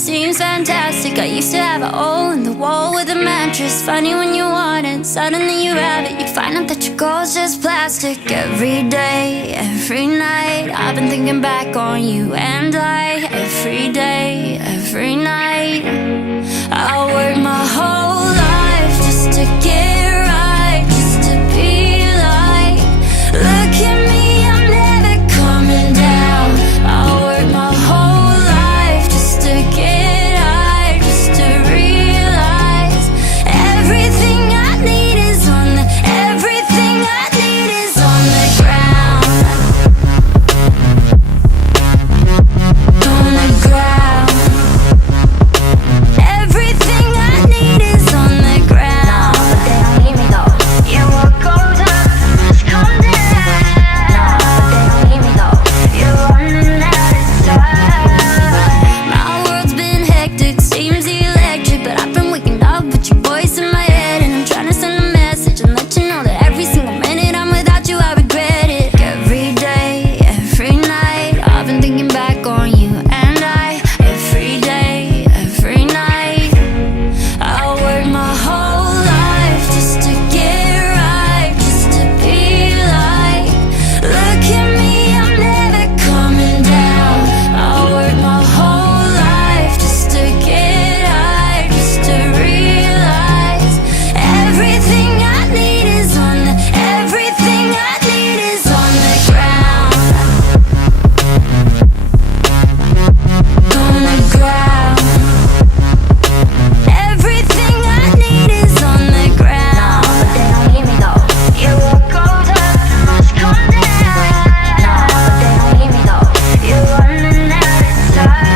seems fantastic. I used to have a hole in the wall with a mattress. Funny when you want it, suddenly you have it. You find out that your goal's just plastic. Every day, every night, I've been thinking back on you and I. Every day, every night, I'll work my whole life just to get right, just to be like, look at me, I'm never coming down. I'll work my whole life just to get high, just to realize everything I need is on the, everything I need is on the ground. On the ground. Everything I need is on the ground. No, but they don't need me though. Yeah, what goes up must come down. No, but they don't need me though. You're running out of time. My world's been hectic, seems electric, but I've been waking up with your voice in my head, and I'm trying to send a message and let you know that every single minute I'm without you, I regret it. Every day, every night, I've been thinking back on you and I. Every day, every night, I'll work my whole life just to get right, just to be like, look at me, I'm never coming down. I'll work my whole life just to get high, just to realize everything I need is on the, everything I need is on the ground. On the ground. Everything I need is on the ground. No, but they don't need me though. Yeah, what goes up must come down. No, but they don't need me though. You're running out of time.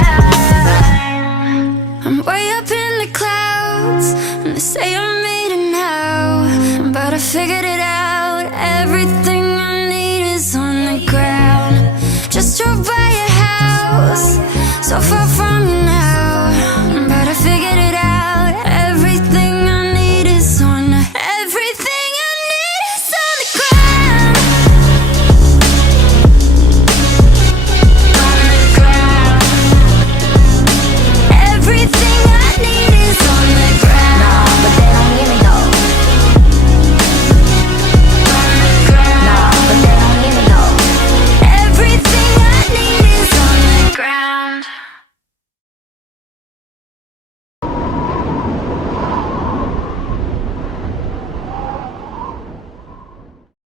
I'm way up in the clouds, and they say I'm made it now, but I figured it out. Everything I need is on the ground. Just drove by your house, so far from